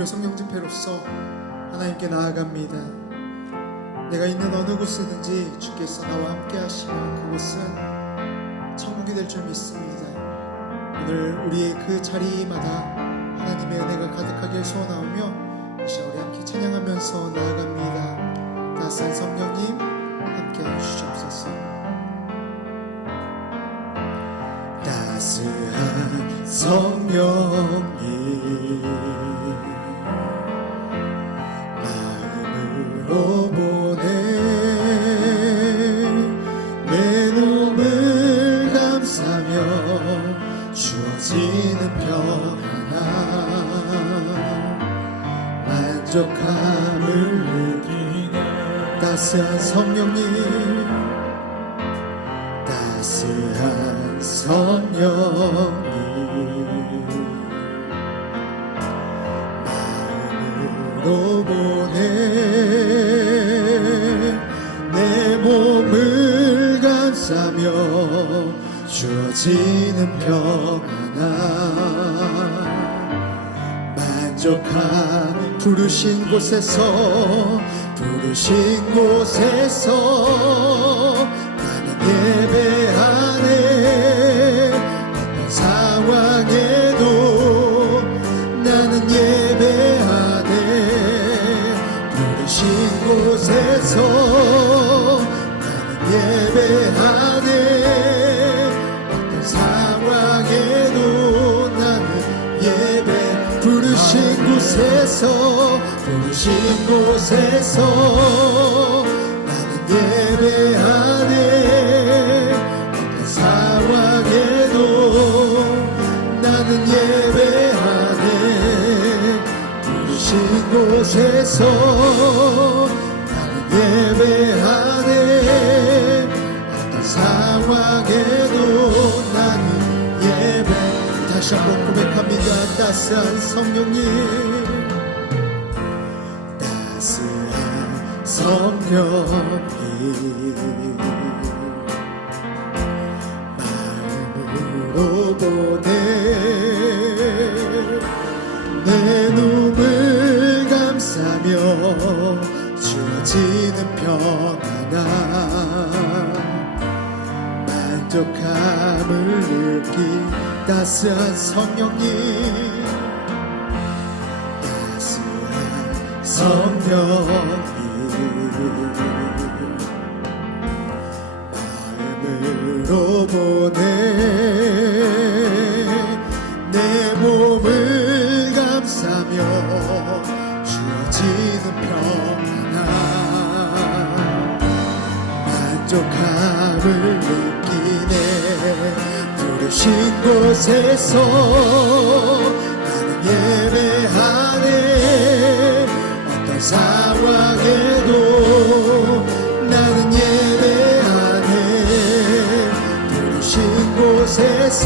오늘 성령 집회로서 하나님께 나아갑니다. 내가 있는 어느 곳이든지 주께서 나와 함께 하시면 그곳은 천국이 될 줄 믿습니다. 오늘 우리의 그 자리마다 하나님의 은혜가 가득하게 솟아나오며 이 시간 우리 함께 찬양하면서 나아갑니다. 따스한 성령님 함께 해주시옵소서. 따스한 성령님 마음으로 보내 내 눈물 감싸며 주어지는 평안함 만족함을 느끼네. 따스한 성령님 따스한 성령님 마음으로 보내 내 몸을 감싸며 주어지는 평안함 만족함 부르신 곳에서 나는 예배하네. 어떤 상황에도 나는 예배하네. 부르신 곳에서 나는 예배하네. 어떤 상황에도 나는 예배 부르신 곳에서 나는 예배하네. 어떤 상황에도 나는 예배하네. 부르신 곳에서 나는 예배하네. 어떤 상황에도 나는 예배. 다시 한번 고백합니다. 따스한 성령님 따스한 성령님 마음으로 보내 내 눈물 감싸며 주어지는 평안함 만족함을 느끼. 따스한 성령님 성령님 마음으로 보내 내 몸을 감싸며 주어지는 평안함 만족함을 느끼네. 부르신 곳에서 나는 예배하네. 어떤 상황에도 나는 예배하네. 부르신 곳에서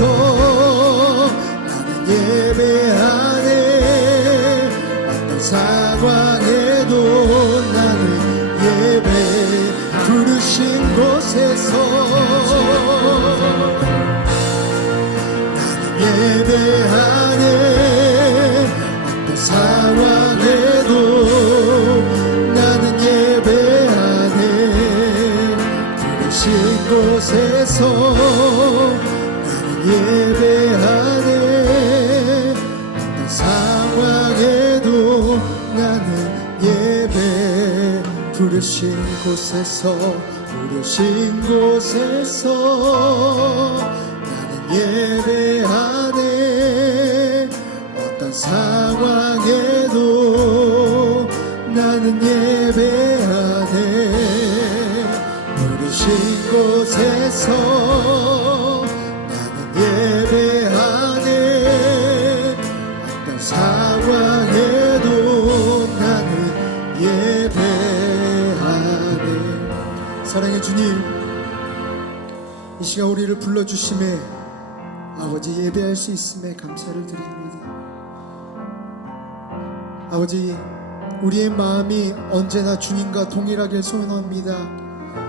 나는 예배하네. 어떤 상황에도 나는 예배 부르신 곳에서 나는 예배하네. 어떤 상황에도 나는 예배하네. 부르신 곳에서 나는 예배하네. 어떤 상황에도 나는 예배 부르신 곳에서 나는 예배하네. 어떤 상황에도 나는 예배하네. 부르신 곳에서 나는 예배하네. 어떤 상황에도 나는 예배하네. 사랑의 주님 이 시간 우리를 불러주심에 아버지 예배할 수 있음에 감사를 드립니다. 아버지 우리의 마음이 언제나 주님과 동일하게 소원합니다.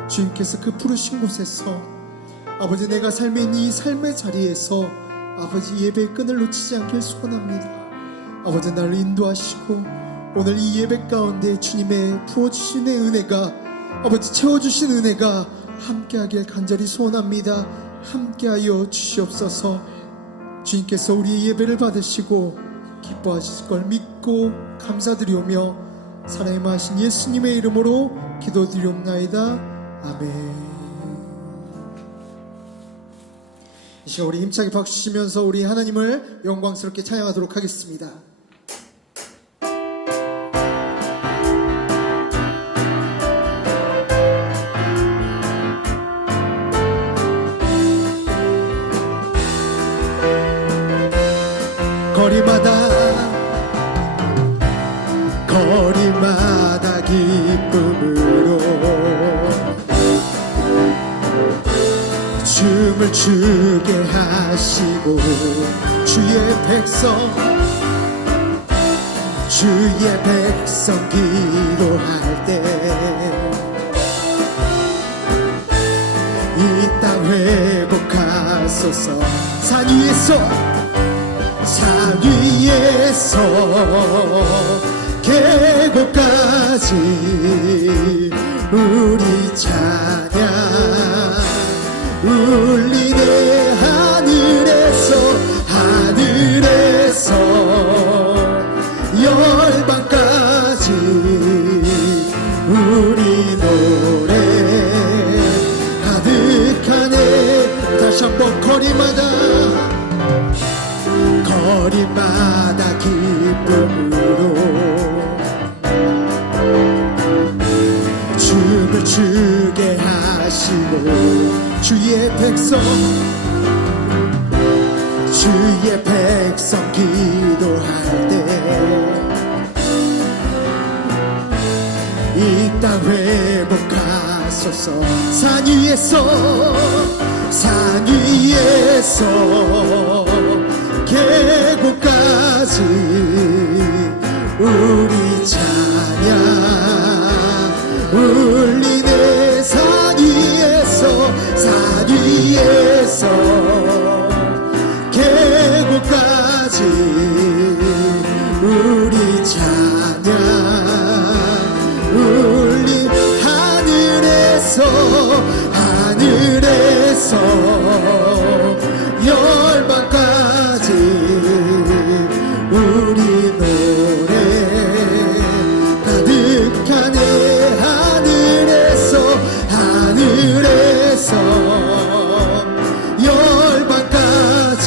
주님께서 그 부르신 곳에서 아버지 내가 삶에 있는 이 삶의 자리에서 아버지 예배의 끈을 놓치지 않길 소원합니다. 아버지 나를 인도하시고 오늘 이 예배 가운데 주님의 부어주시는 은혜가 아버지 채워주신 은혜가 함께하길 간절히 소원합니다. 함께하여 주시옵소서. 주님께서 우리의 예배를 받으시고 기뻐하실 걸 믿고 감사드리오며 사랑의 마신 예수님의 이름으로 기도드리옵나이다. 아멘. 이 시간 우리 힘차게 박수 치면서 우리 하나님을 영광스럽게 찬양하도록 하겠습니다. 거리마다 기쁨으로 춤을 추게 하시고 주의 백성 기도할 때 이 땅 회복하소서. 산 위에서 계곡까지 우리 찬양 울리네. 하늘에서 열방까지 우리 노래 가득하네. 다시 한번 거리마다 기쁨으로 춤을 추게 하시고 주의 백성 기도할 때 이 땅 회복하소서. 산 위에서 계곡까지 우리 찬양 울리네. 산 위에서 계곡까지 우리 찬양 울리. 하늘에서 열방까지 우리 노래 가득하네. 하늘에서 열방까지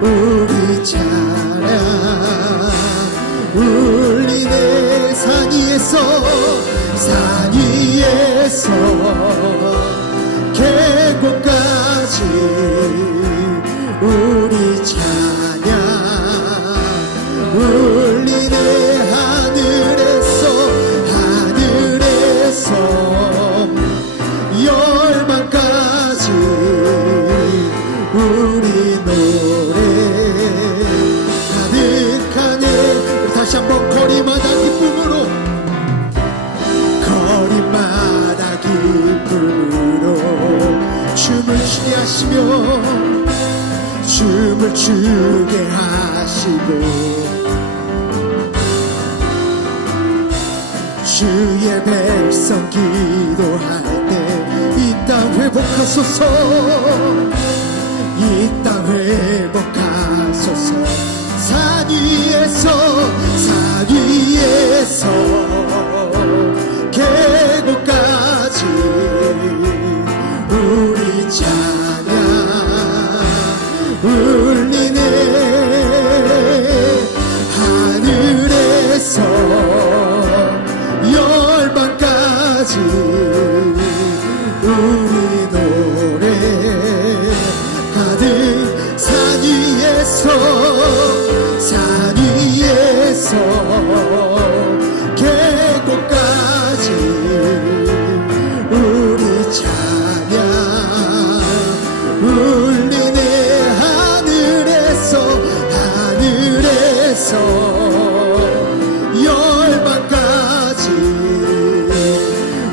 우리 찬양 울리네. 산 위에서 계곡까지 우리 찬양 울리네. 하늘에서 열방까지 우리 노래 가득하네. 다시 한번 거리마다 기쁨으로 춤을 추게 하시며 춤을 추게 하시고 주의 백성 기도할 때 이 땅 회복하소서. 이 땅 회복하소서. 산 위에서 계곡까지 우리 찬양 울리네. 하늘에서 열방까지 우리 노래 가득. 산 위에서 계곡까지 우리 찬양 울리네. 하늘에서 열방까지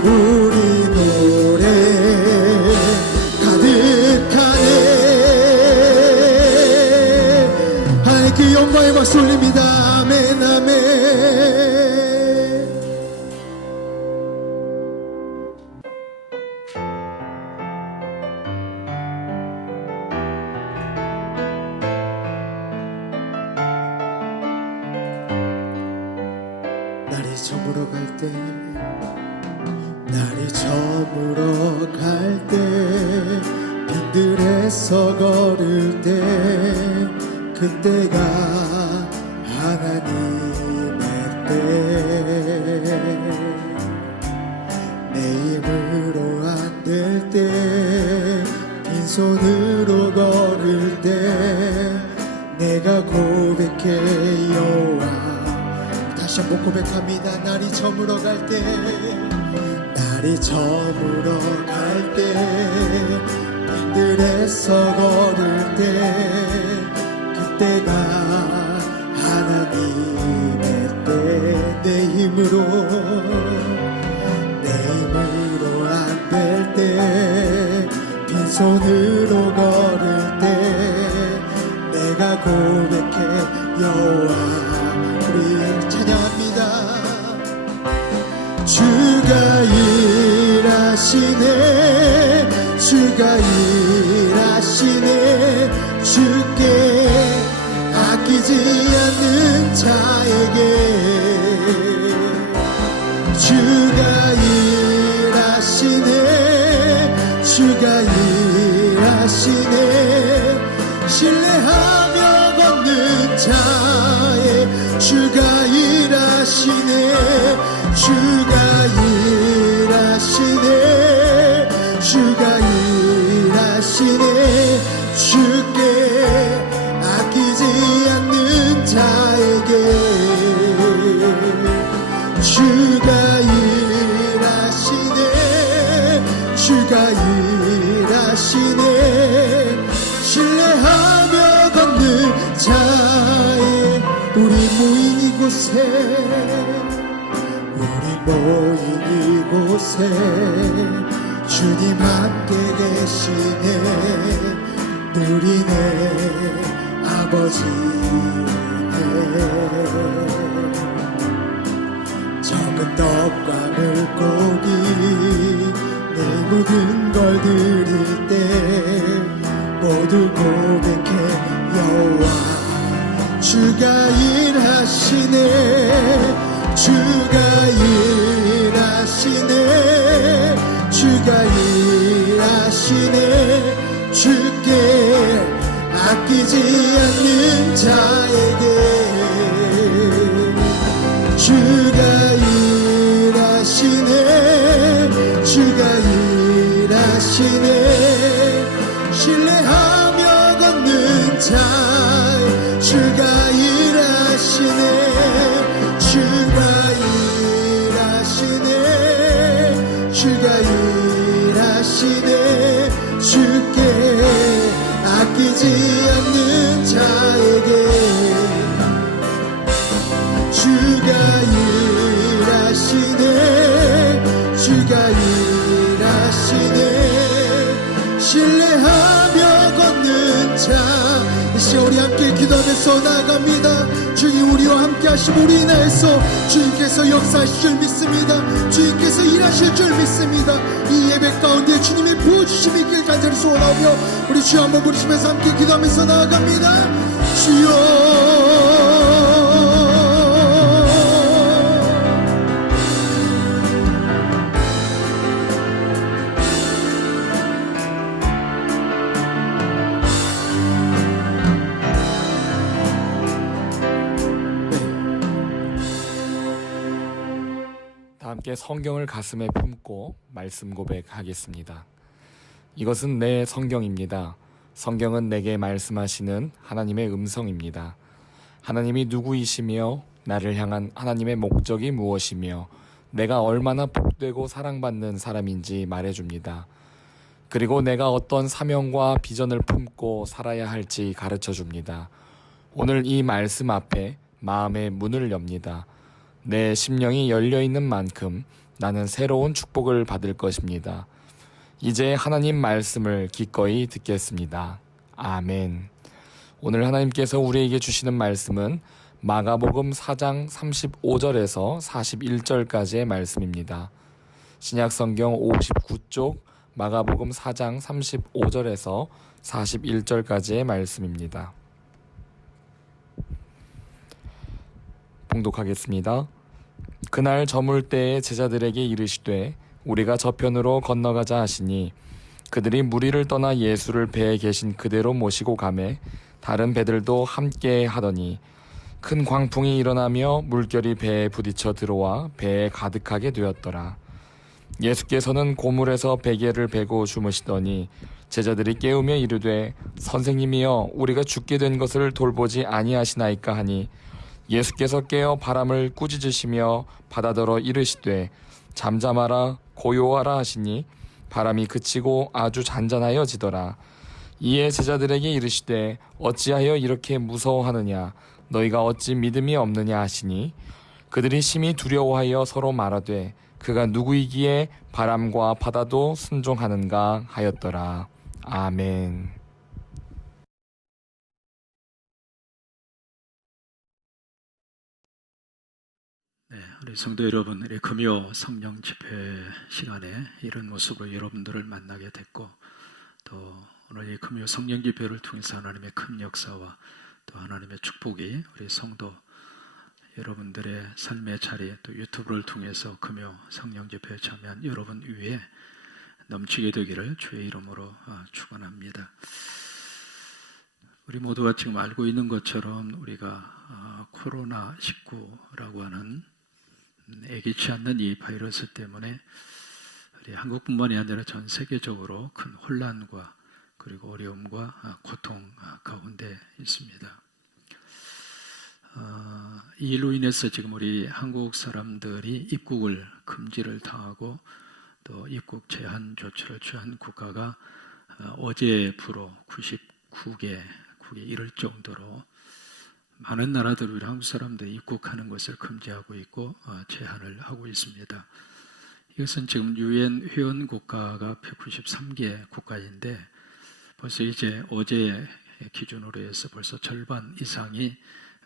우리 노래 때 날이 저물어 갈 때 빈들에서 걸을 때 그때가 하나님의 때 내 힘으로 안 될 때 빈손으로 걸을 때 내가 고백해 여호와 다시 한번 고백합니다. 날이 저물어 갈 때 날이 저물어 갈 때 빈들에서 걸을 때 그때가 하나님의 때 내 힘으로 안 될 때 빈손으로 걸을 때 내가 고백해 여호와 우리 찬양합니다. 주가 일하시네 주가 일하시네 주께 아끼지 않는 자에게 주가 일하시네 주가 일하시네 신뢰하며 걷는 자의 주가 일하시네 주가 일하시네 주가 일하시네 주께 아끼지 않는 자에게 주가 일하시네 주가 일하시네 신뢰하며 걷는 자의 우리 모인 이곳에 주님 함께 계시네 누리네 아버지네 적은 떡과 물고기 내 모든 걸 드릴 때 모두 고백해 여호와 주가 일하시네 주가 일하시네 주가 일하시네 주께 아끼지 않는 자에게 주가 일하시네 주가 일하시네 신뢰하며 걷는 자 주가 일하시네 주가 일하시네 주가 일하시네 주께 아끼지 않는 자에게 주가 일하시네 주가 일하시네 신뢰하며 걷는 자 이 시간 우리 함께 기도하면서 나아갑니다. 주님 우리와 함께 하시고 우리 인하여서 주님께서 역사하실 줄 믿습니다. 주님께서 일하실 줄 믿습니다. 이 예배 가운데 주님의 부어주심이 있길 간절히 소원하며 우리 주여 한번 부르시면서 함께 기도하면서 나아갑니다. 주여 함께 성경을 가슴에 품고 말씀 고백하겠습니다. 이것은 내 성경입니다. 성경은 내게 말씀하시는 하나님의 음성입니다. 하나님이 누구이시며 나를 향한 하나님의 목적이 무엇이며 내가 얼마나 복되고 사랑받는 사람인지 말해줍니다. 그리고 내가 어떤 사명과 비전을 품고 살아야 할지 가르쳐줍니다. 오늘 이 말씀 앞에 마음의 문을 엽니다. 내 심령이 열려있는 만큼 나는 새로운 축복을 받을 것입니다. 이제 하나님 말씀을 기꺼이 듣겠습니다. 아멘. 오늘 하나님께서 우리에게 주시는 말씀은 마가복음 4장 35절에서 41절까지의 말씀입니다. 신약성경 59쪽 마가복음 4장 35절에서 41절까지의 말씀입니다. 봉독하겠습니다. 그날 저물 때에 제자들에게 이르시되 우리가 저편으로 건너가자 하시니 그들이 무리를 떠나 예수를 배에 계신 그대로 모시고 가매 다른 배들도 함께 하더니 큰 광풍이 일어나며 물결이 배에 부딪혀 들어와 배에 가득하게 되었더라. 예수께서는 고물에서 베개를 베고 주무시더니 제자들이 깨우며 이르되 선생님이여 우리가 죽게 된 것을 돌보지 아니하시나이까 하니 예수께서 깨어 바람을 꾸짖으시며 바다더러 이르시되 잠잠하라 고요하라 하시니 바람이 그치고 아주 잔잔하여지더라. 이에 제자들에게 이르시되 어찌하여 이렇게 무서워하느냐 너희가 어찌 믿음이 없느냐 하시니 그들이 심히 두려워하여 서로 말하되 그가 누구이기에 바람과 바다도 순종하는가 하였더라. 아멘. 네, 우리 성도 여러분, 우리 금요 성령 집회 시간에 이런 모습으로 여러분들을 만나게 됐고, 또 오늘 이 금요 성령 집회를 통해서 하나님의 큰 역사와 또 하나님의 축복이 우리 성도 여러분들의 삶의 자리, 또 유튜브를 통해서 금요 성령 집회에 참여한 여러분 위에 넘치게 되기를 주의 이름으로 축원합니다. 우리 모두가 지금 알고 있는 것처럼 우리가 코로나19라고 하는 예기치 않는 이 바이러스 때문에 우리 한국뿐만이 아니라 전 세계적으로 큰 혼란과 그리고 어려움과 고통 가운데 있습니다. 이 일로 인해서 지금 우리 한국 사람들이 입국을 금지를 당하고 또 입국 제한 조치를 취한 국가가 어제부로 99개국에 이를 정도로 많은 나라들 우리 한국 사람들이 입국하는 것을 금지하고 있고 제한을 하고 있습니다. 이것은 지금 유엔 회원 국가가 193개 국가인데 벌써 이제 어제 기준으로 해서 벌써 절반 이상이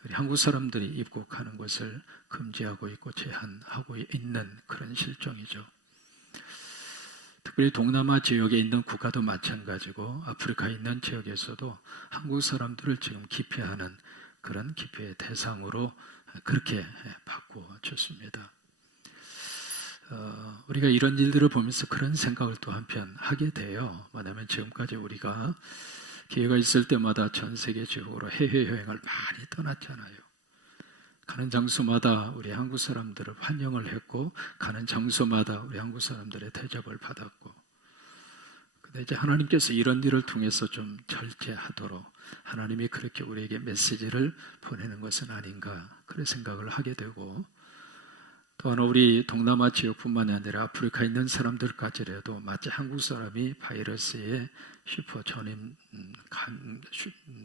우리 한국 사람들이 입국하는 것을 금지하고 있고 제한하고 있는 그런 실정이죠. 특별히 동남아 지역에 있는 국가도 마찬가지고 아프리카에 있는 지역에서도 한국 사람들을 지금 기피하는 그런 기피의 대상으로 그렇게 바꾸어졌습니다. 우리가 이런 일들을 보면서 그런 생각을 또 한편 하게 돼요. 뭐냐면 지금까지 우리가 기회가 있을 때마다 전 세계적으로 해외여행을 많이 떠났잖아요. 가는 장소마다 우리 한국 사람들을 환영을 했고 가는 장소마다 우리 한국 사람들의 대접을 받았고, 근데 이제 하나님께서 이런 일을 통해서 좀 절제하도록 하나님이 그렇게 우리에게 메시지를 보내는 것은 아닌가 그런 생각을 하게 되고, 또 하나 우리 동남아 지역뿐만 아니라 아프리카에 있는 사람들까지라도 마치 한국 사람이 바이러스의 슈퍼 전임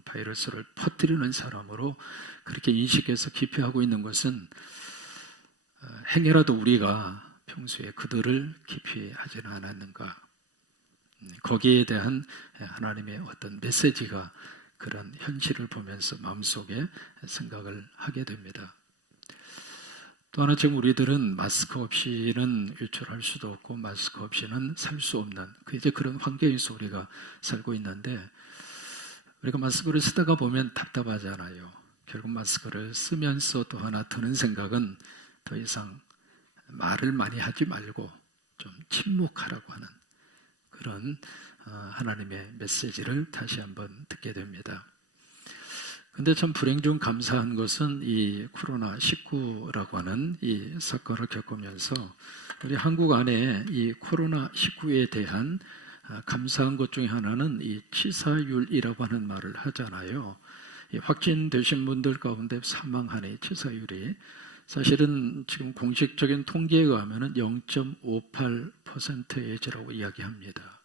바이러스를 퍼뜨리는 사람으로 그렇게 인식해서 기피하고 있는 것은 행여라도 우리가 평소에 그들을 기피하지는 않았는가, 거기에 대한 하나님의 어떤 메시지가 그런 현실을 보면서 마음속에 생각을 하게 됩니다. 또 하나 지금 우리들은 마스크 없이는 유출할 수도 없고 마스크 없이는 살 수 없는 이제 그런 환경에서 우리가 살고 있는데, 우리가 마스크를 쓰다가 보면 답답하잖아요. 결국 마스크를 쓰면서 또 하나 드는 생각은 더 이상 말을 많이 하지 말고 좀 침묵하라고 하는 그런 하나님의 메시지를 다시 한번 듣게 됩니다. 근데 참 불행 중 감사한 것은 이 코로나19라고 하는 이 사건을 겪으면서 우리 한국 안에 이 코로나19에 대한 감사한 것 중에 하나는 이 치사율이라고 하는 말을 하잖아요. 이 확진되신 분들 가운데 사망한의 치사율이 사실은 지금 공식적인 통계에 의하면 0.58%라고 이야기합니다.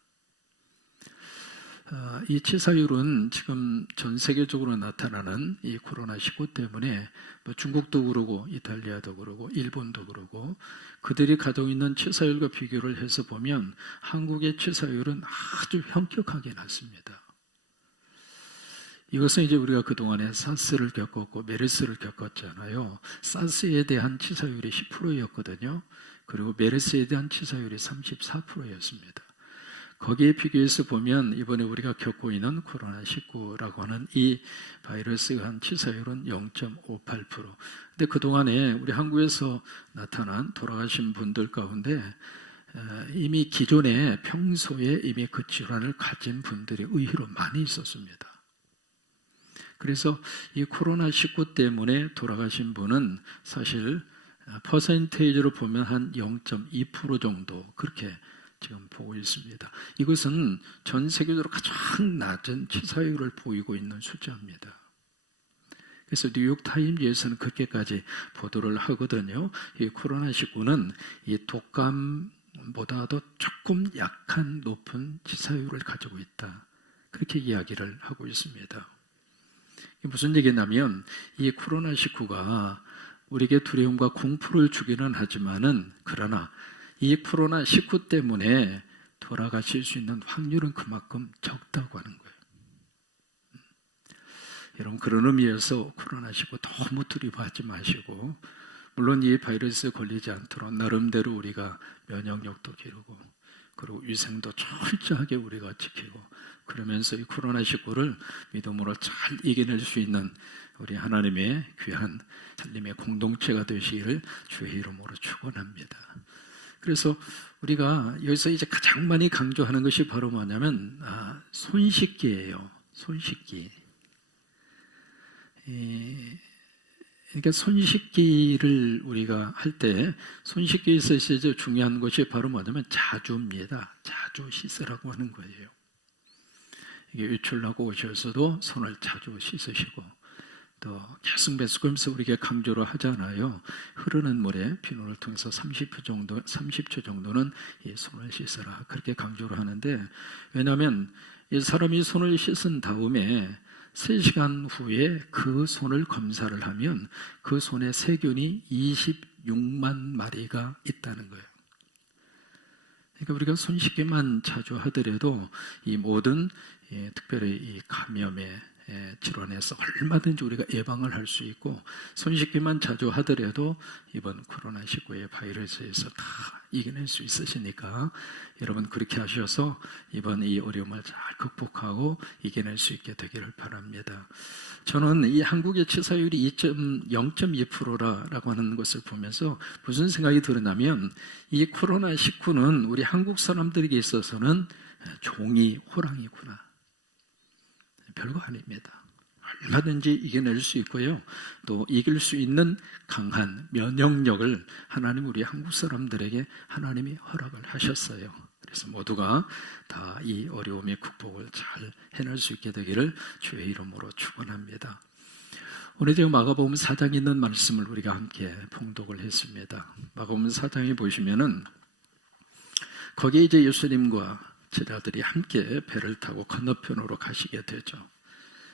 이 치사율은 지금 전 세계적으로 나타나는 이 코로나19 때문에 뭐 중국도 그러고 이탈리아도 그러고 일본도 그러고 그들이 가지고 있는 치사율과 비교를 해서 보면 한국의 치사율은 아주 현격하게 낮습니다. 이것은 이제 우리가 그동안에 사스를 겪었고 메르스를 겪었잖아요. 사스에 대한 치사율이 10%였거든요. 그리고 메르스에 대한 치사율이 34%였습니다. 거기에 비교해서 보면 이번에 우리가 겪고 있는 코로나19라고 하는 이 바이러스가 한 치사율은 0.58%. 근데 그동안에 우리 한국에서 나타난 돌아가신 분들 가운데 이미 기존에 평소에 이미 그 질환을 가진 분들이 의외로 많이 있었습니다. 그래서 이 코로나19 때문에 돌아가신 분은 사실 퍼센테이지로 보면 한 0.2% 정도 그렇게 지금 보고 있습니다. 이것은 전 세계적으로 가장 낮은 치사율을 보이고 있는 숫자입니다. 그래서 뉴욕타임즈에서는 그렇게까지 보도를 하거든요. 이 코로나19는 이 독감보다도 조금 약한 높은 치사율을 가지고 있다. 그렇게 이야기를 하고 있습니다. 이게 무슨 얘기냐면 이 코로나19가 우리에게 두려움과 공포를 주기는 하지만은 그러나 이 코로나19 때문에 돌아가실 수 있는 확률은 그만큼 적다고 하는 거예요. 여러분 그런 의미에서 코로나19 너무 두려워하지 마시고 물론 이 바이러스에 걸리지 않도록 나름대로 우리가 면역력도 기르고 그리고 위생도 철저하게 우리가 지키고 그러면서 이 코로나19를 믿음으로 잘 이겨낼 수 있는 우리 하나님의 귀한 살림의 공동체가 되시기를 주의 이름으로 축원합니다. 그래서 우리가 여기서 이제 가장 많이 강조하는 것이 바로 뭐냐면 손 씻기예요. 손 씻기. 그러니까 손 씻기를 우리가 할 때 손 씻기에서 이제 중요한 것이 바로 뭐냐면 자주입니다. 자주 씻으라고 하는 거예요. 이게 외출하고 오셔서도 손을 자주 씻으시고 또 계속해서 우리가 강조를 하잖아요. 흐르는 물에 비누를 통해서 30초 정도는 이 손을 씻어라. 그렇게 강조를 하는데 왜냐하면 이 사람이 손을 씻은 다음에 3시간 후에 그 손을 검사를 하면 그 손에 세균이 26만 마리가 있다는 거예요. 그러니까 우리가 손 씻기만 자주 하더라도 이 모든 특별히 이 감염의 질환에서 얼마든지 우리가 예방을 할 수 있고 손 씻기만 자주 하더라도 이번 코로나19의 바이러스에서 다 이겨낼 수 있으시니까 여러분 그렇게 하셔서 이번 이 어려움을 잘 극복하고 이겨낼 수 있게 되기를 바랍니다. 저는 이 한국의 치사율이 0.2%라고 하는 것을 보면서 무슨 생각이 들었냐면 이 코로나19는 우리 한국 사람들에게 있어서는 종이 호랑이구나. 별거 아닙니다. 얼마든지 이겨낼 수 있고요. 또 이길 수 있는 강한 면역력을 하나님 우리 한국 사람들에게 하나님이 허락을 하셨어요. 그래서 모두가 다 이 어려움의 극복을 잘 해낼 수 있게 되기를 주의 이름으로 축원합니다. 오늘 지금 마가복음 4장에 있는 말씀을 우리가 함께 봉독을 했습니다. 마가복음 4장에 보시면은 거기에 이제 예수님과 제자들이 함께 배를 타고 건너편으로 가시게 되죠.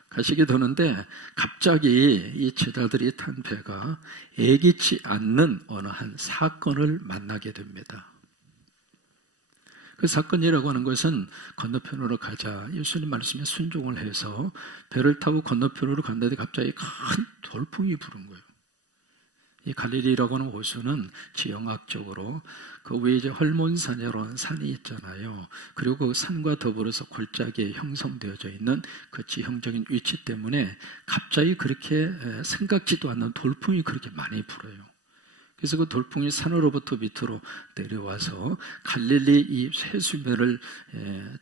가시게 되는데 갑자기 이 제자들이 탄 배가 예기치 않는 어느 한 사건을 만나게 됩니다. 그 사건이라고 하는 것은 건너편으로 가자 예수님 말씀에 순종을 해서 배를 타고 건너편으로 갔는데 갑자기 큰 돌풍이 부른 거예요. 이 갈릴리라고 하는 호수는 지형학적으로 그 위에 이제 헐몬산이라는 산이 있잖아요. 그리고 그 산과 더불어서 골짜기에 형성되어져 있는 그 지형적인 위치 때문에 갑자기 그렇게 생각지도 않는 돌풍이 그렇게 많이 불어요. 그래서 그 돌풍이 산으로부터 밑으로 내려와서 갈릴리 이 쇠수면을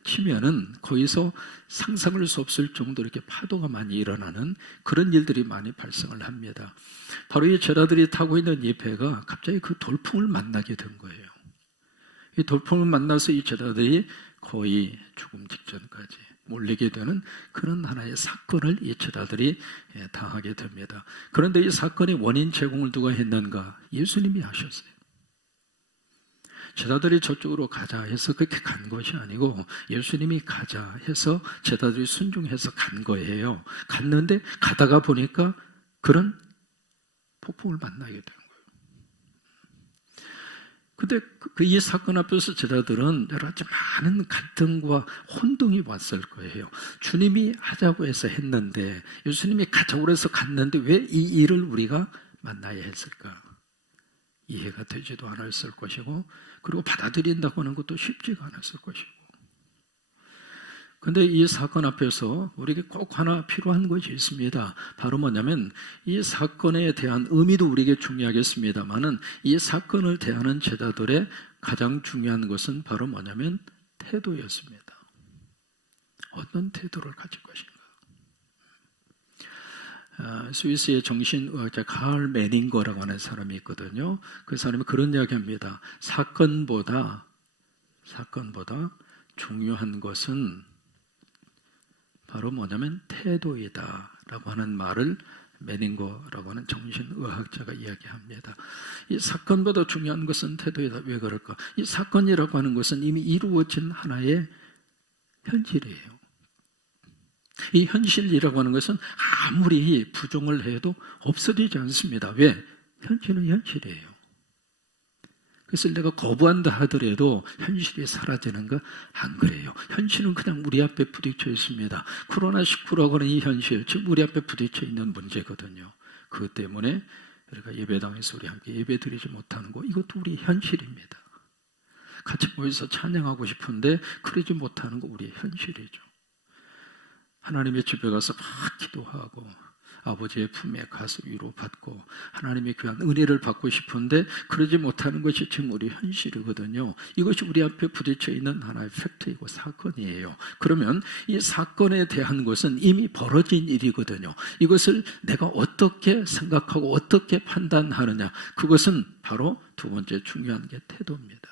치면은 거기서 상상할 수 없을 정도로 이렇게 파도가 많이 일어나는 그런 일들이 많이 발생을 합니다. 바로 이 제자들이 타고 있는 이 배가 갑자기 그 돌풍을 만나게 된 거예요. 이 돌풍을 만나서 이 제자들이 거의 죽음 직전까지 몰리게 되는 그런 하나의 사건을 이 제자들이 당하게 됩니다. 그런데 이 사건의 원인 제공을 누가 했는가? 예수님이 하셨어요. 제자들이 저쪽으로 가자 해서 그렇게 간 것이 아니고 예수님이 가자 해서 제자들이 순종해서 간 거예요. 갔는데 가다가 보니까 그런 폭풍을 만나게 된 거예요. 근데 이 사건 앞에서 제자들은 여러 가지 많은 갈등과 혼동이 왔을 거예요. 주님이 하자고 해서 했는데 예수님이 가자고 해서 갔는데 왜 이 일을 우리가 만나야 했을까? 이해가 되지도 않았을 것이고 그리고 받아들인다고 하는 것도 쉽지가 않았을 것이고 근데 이 사건 앞에서 우리에게 꼭 하나 필요한 것이 있습니다. 바로 뭐냐면 이 사건에 대한 의미도 우리에게 중요하겠습니다만은 이 사건을 대하는 제자들의 가장 중요한 것은 바로 뭐냐면 태도였습니다. 어떤 태도를 가질 것인가. 스위스의 정신의학자 카를 메닝거라고 하는 사람이 있거든요. 그 사람이 그런 이야기합니다. 사건보다 중요한 것은 바로 뭐냐면 태도이다 라고 하는 말을 메닝거라고 하는 정신의학자가 이야기합니다. 이 사건보다 중요한 것은 태도이다. 왜 그럴까? 이 사건이라고 하는 것은 이미 이루어진 하나의 현실이에요. 이 현실이라고 하는 것은 아무리 부정을 해도 없어지지 않습니다. 왜? 현실은 현실이에요. 그래서 내가 거부한다 하더라도 현실이 사라지는가? 안 그래요. 현실은 그냥 우리 앞에 부딪혀 있습니다. 코로나19라고 하는 이 현실, 지금 우리 앞에 부딪혀 있는 문제거든요. 그것 때문에 우리가 예배당에서 우리 함께 예배 드리지 못하는 거, 이것도 우리 현실입니다. 같이 모여서 찬양하고 싶은데 그러지 못하는 거 우리의 현실이죠. 하나님의 집에 가서 막 기도하고 아버지의 품에 가서 위로받고 하나님의 귀한 은혜를 받고 싶은데 그러지 못하는 것이 지금 우리 현실이거든요. 이것이 우리 앞에 부딪혀 있는 하나의 팩트이고 사건이에요. 그러면 이 사건에 대한 것은 이미 벌어진 일이거든요. 이것을 내가 어떻게 생각하고 어떻게 판단하느냐, 그것은 바로 두 번째 중요한 게 태도입니다.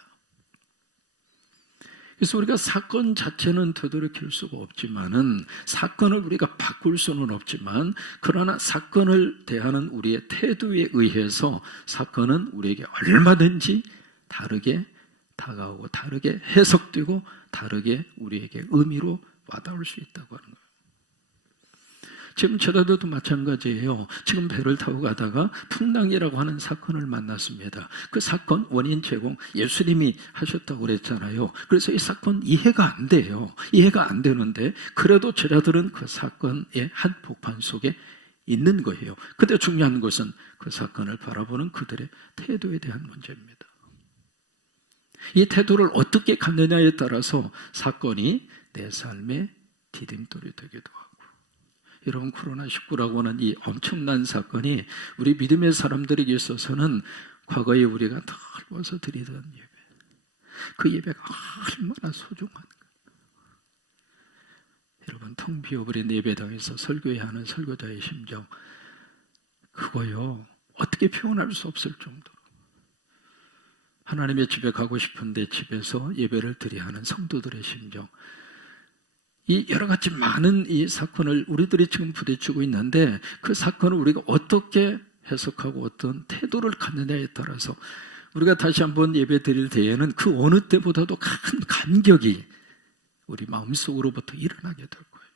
그래서 우리가 사건 자체는 되돌이킬 수가 없지만은, 사건을 우리가 바꿀 수는 없지만, 그러나 사건을 대하는 우리의 태도에 의해서 사건은 우리에게 얼마든지 다르게 다가오고 다르게 해석되고 다르게 우리에게 의미로 와닿을 수 있다고 하는 거예요. 지금 저라도 마찬가지예요. 지금 배를 타고 가다가 풍랑이라고 하는 사건을 만났습니다. 그 사건 원인 제공 예수님이 하셨다고 그랬잖아요. 그래서 이 사건 이해가 안 돼요. 이해가 안 되는데 그래도 저자들은 그 사건의 한복판 속에 있는 거예요. 근데 중요한 것은 그 사건을 바라보는 그들의 태도에 대한 문제입니다. 이 태도를 어떻게 갖느냐에 따라서 사건이 내 삶의 디딤돌이 되기도 하고, 여러분, 코로나19라고 하는 이 엄청난 사건이 우리 믿음의 사람들에게 있어서는 과거에 우리가 넓어서 드리던 예배, 그 예배가 얼마나 소중한가. 여러분, 텅 비어버린 예배당에서 설교해야 하는 설교자의 심정, 그거요 어떻게 표현할 수 없을 정도로, 하나님의 집에 가고 싶은데 집에서 예배를 드려야 하는 성도들의 심정, 이 여러 가지 많은 이 사건을 우리들이 지금 부딪히고 있는데, 그 사건을 우리가 어떻게 해석하고 어떤 태도를 갖느냐에 따라서 우리가 다시 한번 예배 드릴 때에는 그 어느 때보다도 큰 간격이 우리 마음속으로부터 일어나게 될 거예요.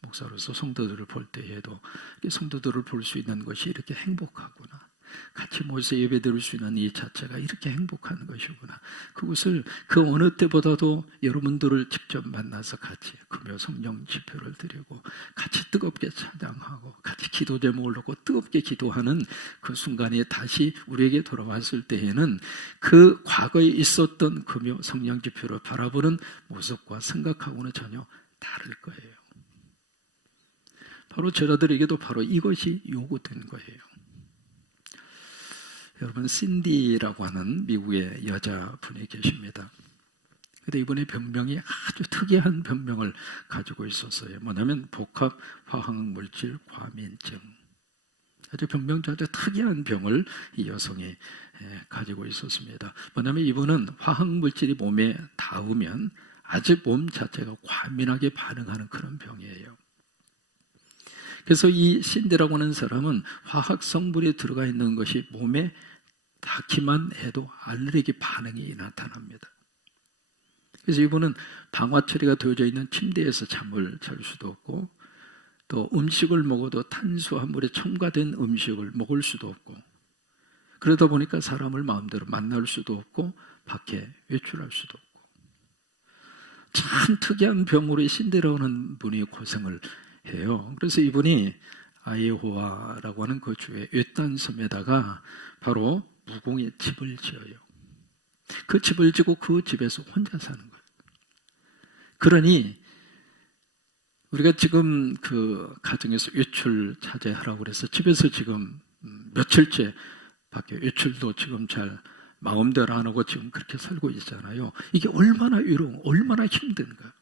목사로서 성도들을 볼 때에도 성도들을 볼 수 있는 것이 이렇게 행복하구나, 같이 모여서 예배 드릴 수 있는 이 자체가 이렇게 행복한 것이구나, 그것을 그 어느 때보다도 여러분들을 직접 만나서 같이 금요 성령 집회를 드리고 같이 뜨겁게 찬양하고 같이 기도 제목을 놓고 뜨겁게 기도하는 그 순간에 다시 우리에게 돌아왔을 때에는 그 과거에 있었던 금요 성령 집회를 바라보는 모습과 생각하고는 전혀 다를 거예요. 바로 저자들에게도 바로 이것이 요구된 거예요. 여러분, 신디라고 하는 미국의 여자분이 계십니다. 그런데 이분의 병명이 아주 특이한 병명을 가지고 있었어요. 뭐냐면 복합 화학물질 과민증. 아주 병명도 아주 특이한 병을 이 여성이 가지고 있었습니다. 뭐냐면 이분은 화학물질이 몸에 닿으면 아주 몸 자체가 과민하게 반응하는 그런 병이에요. 그래서 이 신디라고 하는 사람은 화학 성분이 들어가 있는 것이 몸에 닿기만 해도 알레르기 반응이 나타납니다. 그래서 이분은 방화 처리가 되어져 있는 침대에서 잠을 잘 수도 없고, 또 음식을 먹어도 탄수화물에 첨가된 음식을 먹을 수도 없고, 그러다 보니까 사람을 마음대로 만날 수도 없고 밖에 외출할 수도 없고, 참 특이한 병으로 신디라는 분이 고생을 해요. 그래서 이분이 아이오와라고 하는 그 주의 외딴 섬에다가 바로 무공의 집을 지어요. 그 집을 지고 그 집에서 혼자 사는 거예요. 그러니 우리가 지금 그 가정에서 외출 자제하라고 그래서 집에서 지금 며칠째 밖에 외출도 지금 잘 마음대로 안 하고 지금 그렇게 살고 있잖아요. 이게 얼마나 외로운, 얼마나 힘든가.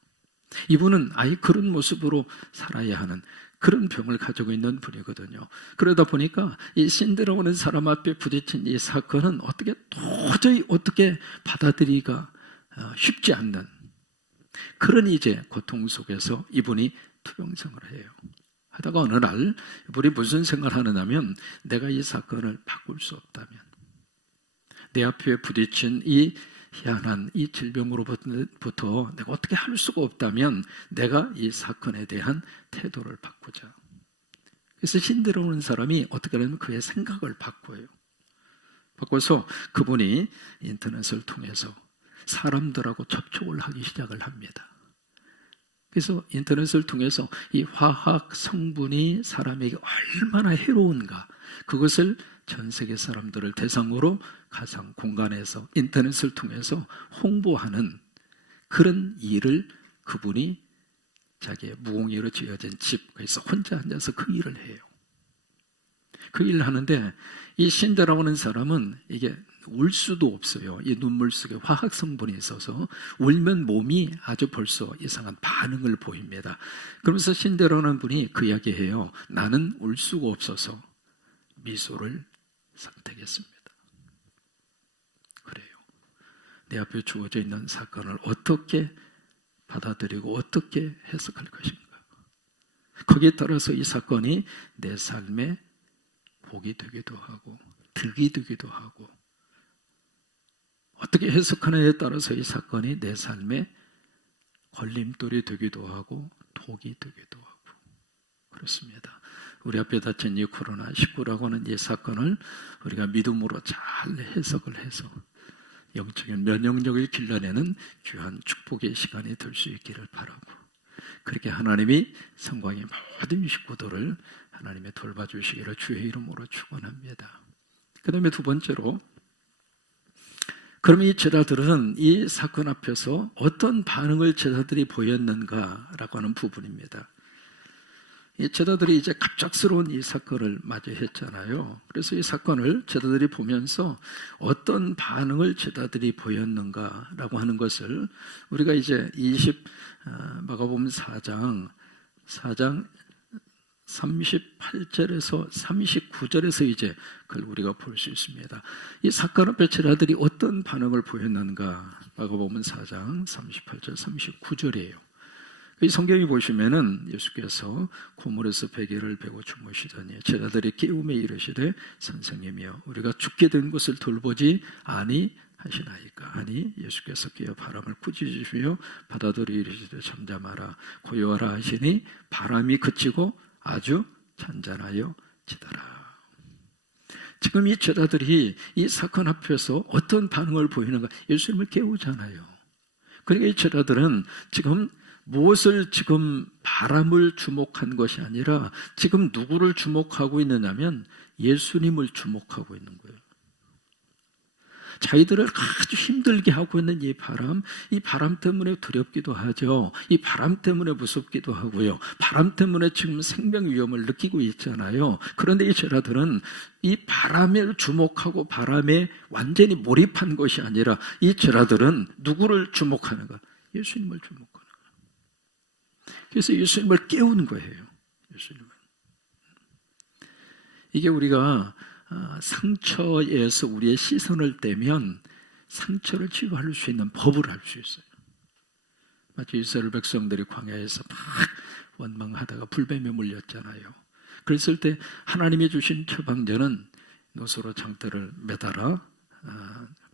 이분은 아예 그런 모습으로 살아야 하는 그런 병을 가지고 있는 분이거든요. 그러다 보니까 이 신데라고 하는 사람 앞에 부딪힌 이 사건은 도저히 어떻게 받아들이기가 쉽지 않는 그런 이제 고통 속에서 이분이 투병생활을 해요. 하다가 어느 날 이분이 무슨 생각을 하느냐면, 내가 이 사건을 바꿀 수 없다면, 내 앞에 부딪힌 이 희한한 이 질병으로부터 내가 어떻게 할 수가 없다면 내가 이 사건에 대한 태도를 바꾸자. 그래서 신데라는 사람이 어떻게 하면 그의 생각을 바꿔요. 바꿔서 그분이 인터넷을 통해서 사람들하고 접촉을 하기 시작을 합니다. 그래서 인터넷을 통해서 이 화학 성분이 사람에게 얼마나 해로운가, 그것을 전 세계 사람들을 대상으로 가상 공간에서 인터넷을 통해서 홍보하는 그런 일을 그분이 자기의 무공의로 지어진 집에서 혼자 앉아서 그 일을 해요. 그 일을 하는데 이 신데라고 하는 사람은 이게 울 수도 없어요. 이 눈물 속에 화학 성분이 있어서 울면 몸이 아주 벌써 이상한 반응을 보입니다. 그러면서 신데라는 분이 그 이야기해요. 나는 울 수가 없어서 미소를 선택했습니다. 그래요. 내 앞에 주어져 있는 사건을 어떻게 받아들이고 어떻게 해석할 것인가. 거기에 따라서 이 사건이 내 삶에 복이 되기도 하고 득이 되기도 하고, 어떻게 해석하느냐에 따라서 이 사건이 내 삶에 걸림돌이 되기도 하고 독이 되기도 하고 그렇습니다. 우리 앞에 닥친 이 코로나19라고 하는 이 사건을 우리가 믿음으로 잘 해석을 해서 영적인 면역력을 길러내는 귀한 축복의 시간이 될 수 있기를 바라고, 그렇게 하나님이 성광의 모든 식구들을 하나님의 돌봐주시기를 주의 이름으로 축원합니다. 그 다음에 두 번째로, 그러면 이 제자들은 이 사건 앞에서 어떤 반응을 제자들이 보였는가라고 하는 부분입니다. 이 제자들이 이제 갑작스러운 이 사건을 맞이했잖아요. 그래서 이 사건을 제자들이 보면서 어떤 반응을 제자들이 보였는가라고 하는 것을 우리가 이제 마가복음 4장 38절에서 39절에서 이제 그걸 우리가 볼 수 있습니다. 이 사건 앞에 제자들이 어떤 반응을 보였는가, 마가복음 4장 38절 39절이에요. 이 성경에 보시면은 예수께서 고물에서 베개를 베고 주무시더니 제자들이 깨움에 이르시되 선생님이여 우리가 죽게 된 것을 돌보지 아니하시나이까 하니 예수께서 깨어 바람을 꾸짖으시며 바다들이 이르시되 잠잠하라 고요하라 하시니 바람이 그치고 아주 잔잔하여 지더라. 지금 이 제자들이 이 사건 앞에서 어떤 반응을 보이는가, 예수님을 깨우잖아요. 그러니까 이 제자들은 지금 무엇을 지금 바람을 주목한 것이 아니라 지금 누구를 주목하고 있느냐면 예수님을 주목하고 있는 거예요. 자기들을 아주 힘들게 하고 있는 이 바람 때문에 두렵기도 하죠. 이 바람 때문에 무섭기도 하고요. 바람 때문에 지금 생명 위험을 느끼고 있잖아요. 그런데 이 제자들은 이 바람에 주목하고 바람에 완전히 몰입한 것이 아니라 이 제자들은 누구를 주목하는가? 예수님을 주목하는 거예요. 그래서 예수님을 깨우는 거예요. 예수님을. 이게 우리가 상처에서 우리의 시선을 떼면 상처를 치유할 수 있는 법을 알 수 있어요. 마치 이스라엘 백성들이 광야에서 막 원망하다가 불뱀에 물렸잖아요. 그랬을 때 하나님이 주신 처방전은 노소로 장대를 매달아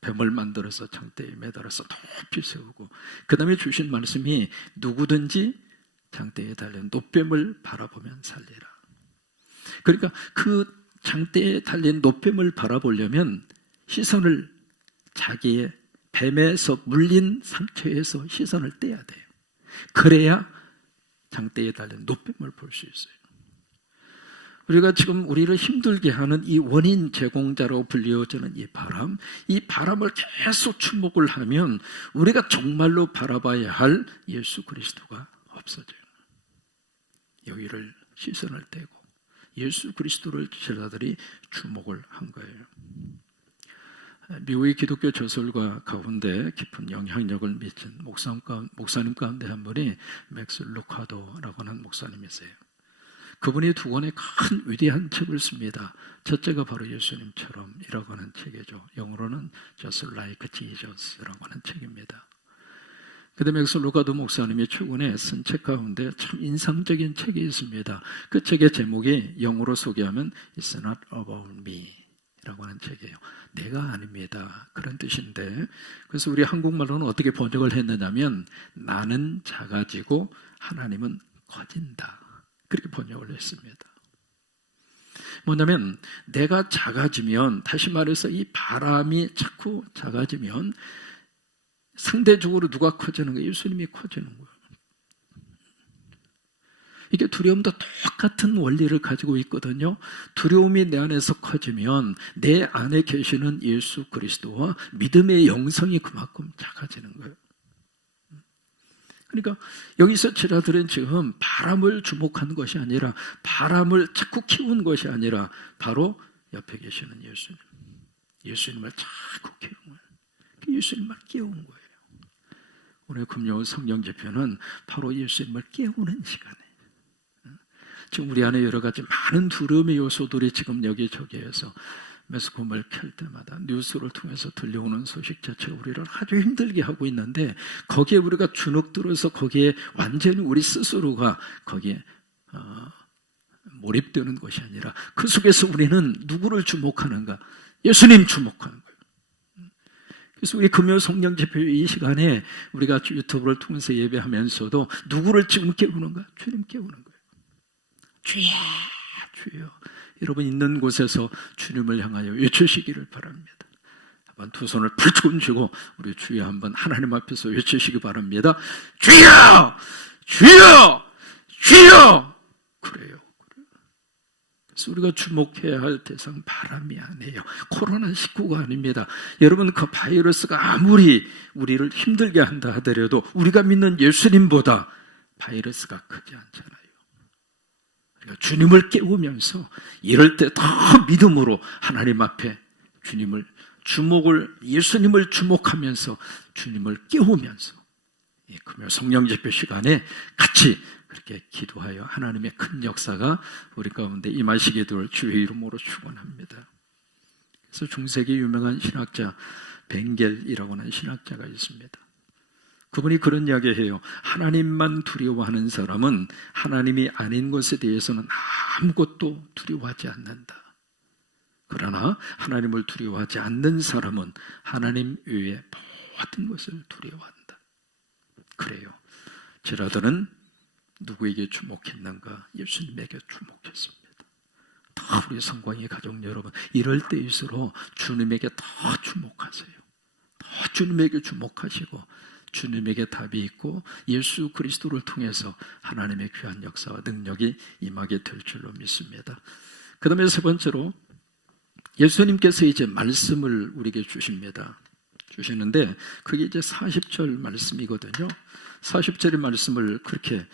뱀을 만들어서 장대에 매달아서 높이 세우고, 그 다음에 주신 말씀이 누구든지 장대에 달린 노뱀을 바라보면 살리라. 그러니까 그 장대에 달린 노뱀을 바라보려면 시선을 자기의 뱀에서 물린 상처에서 시선을 떼야 돼요. 그래야 장대에 달린 노뱀을 볼 수 있어요. 우리가 지금 우리를 힘들게 하는 이 원인 제공자로 불리워지는 이 바람을 계속 주목을 하면 우리가 정말로 바라봐야 할 예수 그리스도가 없어져요. 여기를 시선을 떼고 예수 그리스도를 제자들이 주목을 한 거예요. 미국의 기독교 저술가 가운데 깊은 영향력을 미친 목사님 가운데 한 분이 맥스 루카도라고 하는 목사님이세요. 그분이 두 권의 큰 위대한 책을 씁니다. 첫째가 바로 예수님처럼이라고 하는 책이죠. 영어로는 Just Like Jesus라고 하는 책입니다. 그 다음에 맥스 루카도 목사님이 최근에 쓴 책 가운데 참 인상적인 책이 있습니다. 그 책의 제목이 영어로 소개하면 It's not about me 라고 하는 책이에요. 내가 아닙니다. 그런 뜻인데, 그래서 우리 한국말로는 어떻게 번역을 했느냐면 나는 작아지고 하나님은 커진다. 그렇게 번역을 했습니다. 뭐냐면 내가 작아지면, 다시 말해서 이 바람이 자꾸 작아지면 상대적으로 누가 커지는 거예요? 예수님이 커지는 거예요. 이게 두려움도 똑같은 원리를 가지고 있거든요. 두려움이 내 안에서 커지면 내 안에 계시는 예수 그리스도와 믿음의 영성이 그만큼 작아지는 거예요. 그러니까 여기서 제자들은 지금 바람을 주목하는 것이 아니라, 바람을 자꾸 키우는 것이 아니라 바로 옆에 계시는 예수님을 자꾸 키우는 거예요. 예수님을 깨운 거예요. 오늘 금요 성령 집회는 바로 예수님을 깨우는 시간이에요. 지금 우리 안에 여러 가지 많은 두려움의 요소들이 지금 여기저기에서 매스컴을 켤 때마다 뉴스를 통해서 들려오는 소식 자체가 우리를 아주 힘들게 하고 있는데, 거기에 우리가 주눅들어서 거기에 완전히 우리 스스로가 거기에 몰입되는 것이 아니라 그 속에서 우리는 누구를 주목하는가? 예수님 주목하는 거예요. 그래서 우리 금요 성령 집회 이 시간에 우리가 유튜브를 통해서 예배하면서도 누구를 지금 깨우는가? 주님 깨우는 거예요. 주여, 주여. 여러분 있는 곳에서 주님을 향하여 외치시기를 바랍니다. 한번 두 손을 펼쳐 쥐고 우리 주여 한번 하나님 앞에서 외치시기 바랍니다. 주여, 주여, 주여. 그래요. 그래서 우리가 주목해야 할 대상 바람이 아니에요. 코로나19가 아닙니다. 여러분, 그 바이러스가 아무리 우리를 힘들게 한다 하더라도 우리가 믿는 예수님보다 바이러스가 크지 않잖아요. 우리가 주님을 깨우면서 이럴 때 더 믿음으로 하나님 앞에 예수님을 주목하면서 주님을 깨우면서 금요 성령 집회 시간에 같이 그렇게 기도하여 하나님의 큰 역사가 우리 가운데 임하시기를 주의 이름으로 축원합니다. 그래서 중세기 유명한 신학자 벵겔이라고 하는 신학자가 있습니다. 그분이 그런 이야기해요. 하나님만 두려워하는 사람은 하나님이 아닌 것에 대해서는 아무것도 두려워하지 않는다. 그러나 하나님을 두려워하지 않는 사람은 하나님 외에 모든 것을 두려워한다. 그래요. 제자들은 누구에게 주목했는가? 예수님에게 주목했습니다. 더 우리 성광의 가족 여러분, 이럴 때일수록 주님에게 더 주목하세요. 더 주님에게 주목하시고 주님에게 답이 있고 예수 그리스도를 통해서 하나님의 귀한 역사와 능력이 임하게 될 줄로 믿습니다. 그 다음에 세 번째로 예수님께서 이제 말씀을 우리에게 주시는데 그게 이제 40절 말씀이거든요. 40절의 말씀을 그렇게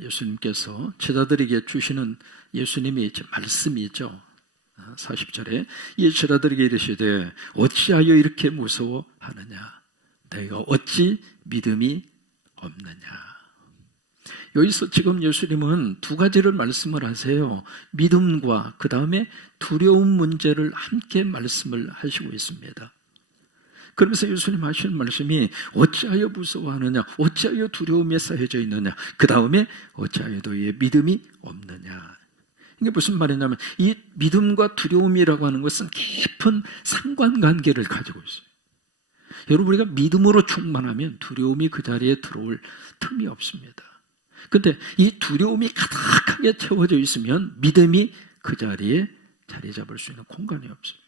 예수님께서 제자들에게 주시는 예수님의 이제 말씀이죠. 40절에 이 제자들에게 이르시되 어찌하여 이렇게 무서워하느냐? 내가 어찌 믿음이 없느냐? 여기서 지금 예수님은 두 가지를 말씀을 하세요. 믿음과 그 다음에 두려움 문제를 함께 말씀을 하시고 있습니다. 그러면서 예수님 하시는 말씀이 어찌하여 무서워하느냐? 어찌하여 두려움에 쌓여져 있느냐? 그 다음에 어찌하여 너희의 믿음이 없느냐? 이게 무슨 말이냐면 이 믿음과 두려움이라고 하는 것은 깊은 상관관계를 가지고 있어요. 여러분, 우리가 믿음으로 충만하면 두려움이 그 자리에 들어올 틈이 없습니다. 그런데 이 두려움이 가득하게 채워져 있으면 믿음이 그 자리에 자리 잡을 수 있는 공간이 없어요.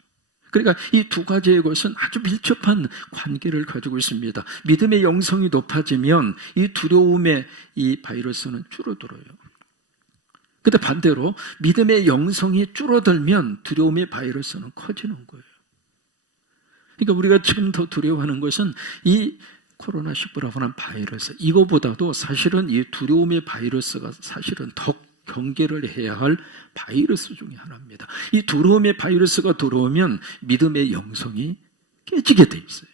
그러니까 이 두 가지의 것은 아주 밀접한 관계를 가지고 있습니다. 믿음의 영성이 높아지면 이 두려움의 이 바이러스는 줄어들어요. 근데 반대로 믿음의 영성이 줄어들면 두려움의 바이러스는 커지는 거예요. 그러니까 우리가 지금 더 두려워하는 것은 이 코로나19라고 하는 바이러스, 이거보다도 사실은 이 두려움의 바이러스가 사실은 더 경계를 해야 할 바이러스 중에 하나입니다. 이 두려움의 바이러스가 들어오면 믿음의 영성이 깨지게 돼 있어요.